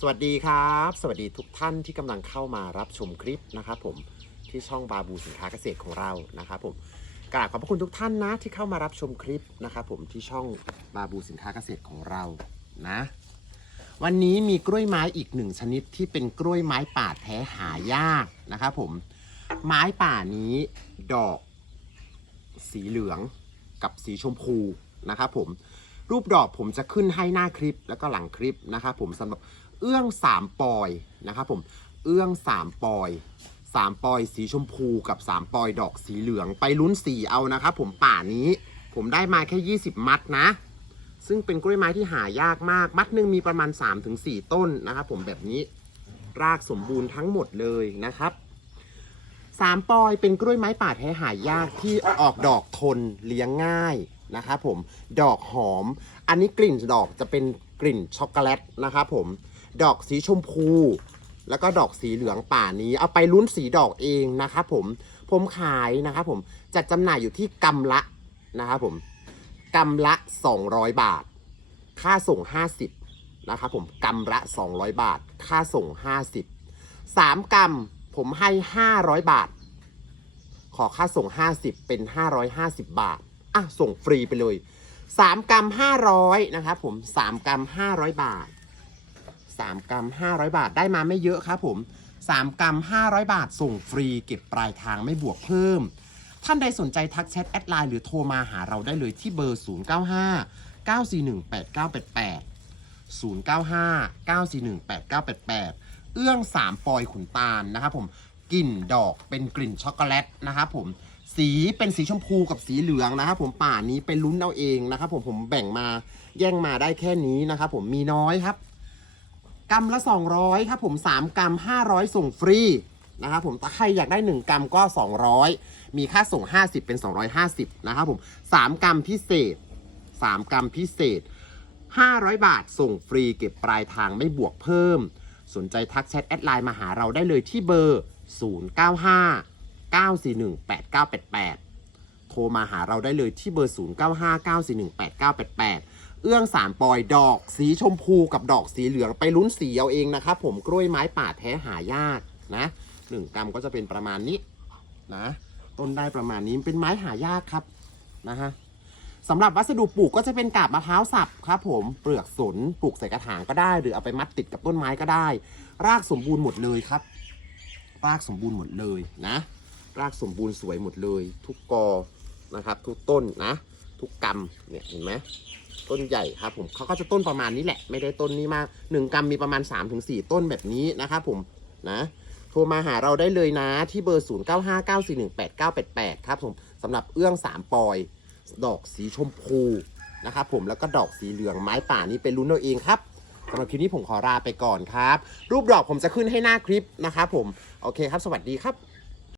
สวัสดีครับ สวัสดีทุกท่านที่กำลังเข้ามารับชมคลิปนะครับผมที่ช่องบาบูสินค้าเกษตรของเรานะครับผมกราบขอบพระคุณทุกท่านนะที่เข้ามารับชมคลิปนะครับผมที่ช่องบาบูสินค้าเกษตรของเรานะ วันนี้มีกล้วยไม้อีกหนึ่งชนิดที่เป็นกล้วยไม้ป่าแท้หายากนะครับผมไม้ป่านี้ดอก สีเหลืองกับสีชมพูนะครับผมรูปดอกผมจะขึ้นให้หน้าคลิปแล้วก็หลังคลิปนะครับผมสำหรับ เอื้องสามปอยนะครับผมเอื้องสามปอยสามปอยสีชมพูกับสามปอยดอกสีเหลืองไปลุ้นสีเอานะครับผมป่านี้ผมได้มาแค่ 20 มัดนะ ซึ่งเป็นกล้วยไม้ที่หายากมาก มัดหนึ่งมีประมาณ 3-4 ต้นนะครับผมแบบนี้รากสมบูรณ์ทั้งหมดเลยนะครับสามปอยเป็นกล้วยไม้ป่าแท้หายากที่ออกดอกทนเลี้ยงง่ายนะครับผมดอกหอม อันนี้กลิ่นดอกจะเป็นกลิ่นช็อกโกแลตนะครับผม ดอกสีชมพู แล้วก็ดอกสีเหลืองป่านี้ เอาไปลุ้นสีดอกเองนะครับผมผมขายนะครับผมจัดจำหน่ายอยู่ที่กำละนะครับผมกำละ 200 บาท ค่าส่ง 50นะครับผมกำละ 200 บาท ค่าส่ง 50 3กำผมให้ 500 บาท ขอค่าส่ง 50 เป็น 550 บาทอะส่งฟรีไปเลย 3กรัม500นะครับผม 3กรัม500 บาท 3 กรัม 500 บาทได้มาไม่เยอะครับผม 3 กรัม 500 บาทส่งฟรีเก็บปลายทางไม่บวกเพิ่ม ท่านใดสนใจทักแชทแอดไลน์หรือโทรมาหาเราได้เลยที่เบอร์ 095 941 8988 095 941 8988 เอื้อง 3 ปอยขุนตาลนะครับผมกลิ่นดอกเป็นกลิ่นช็อกโกแลตนะครับผมสีเป็นสีชมพูกับสีเหลืองนะครับผมป่านี้เป็นลุ้นเอาเองนะครับผมผมแบ่งมาแย่งมาได้แค่นี้นะครับผมมีน้อยครับ กรัมละ 200ครับผม 3 กรัม 500 ส่งฟรีนะครับผมถ้าใครอยากได้ 1 กรัมก็ 200 มีค่าส่ง 50 เป็น 250นะครับผม 3 กรัมพิเศษ 3 กรัมพิเศษ 500 บาทส่งฟรีเก็บปลายทางไม่บวกเพิ่ม สนใจทักแชทแอดไลน์มาหาเราได้เลยที่เบอร์ 095 941 8988 โทรมาหาเราได้เลยที่เบอร์ 095 941 8988 เอื้องสามปลอยดอกสีชมพูกับดอกสีเหลืองไปลุ้นสีเอาเองนะครับผมกล้วยไม้ป่าแท้หายากนะหนึ่งกรัมก็จะเป็นประมาณนี้นะ ต้นได้ประมาณนี้เป็นไม้หายากครับนะฮะสำหรับวัสดุปลูกก็จะเป็นกาบมะพร้าวสับครับผมเปลือกสนปลูกใส่กระถางก็ได้ หรือเอาไปมัดติดกับต้นไม้ก็ได้ รากสมบูรณ์หมดเลยครับ รากสมบูรณ์หมดเลยนะ รากสมบูรณ์สวยหมดเลย ทุกกอนะครับ ทุกต้นนะ ทุกกำเนี่ยเห็นไหมต้นใหญ่ครับผมเขาก็จะต้นประมาณนี้แหละ ไม่ได้ต้นนี้มากหนึ่งกำมีประมาณ 3-4 ต้นแบบนี้นะครับผมนะโทรมาหาเราได้เลยนะที่เบอร์ 0959418988 ครับผมสำหรับเอื้องสามปอย ดอกสีชมพูนะครับผมแล้วก็ดอกสีเหลืองไม้ป่านี้เป็นลุ้นเอาเองครับสำหรับคลิปนี้ผมขอลาไปก่อนครับ รูปดอกผมจะขึ้นให้หน้าคลิปนะครับผม โอเคครับ สวัสดีครับ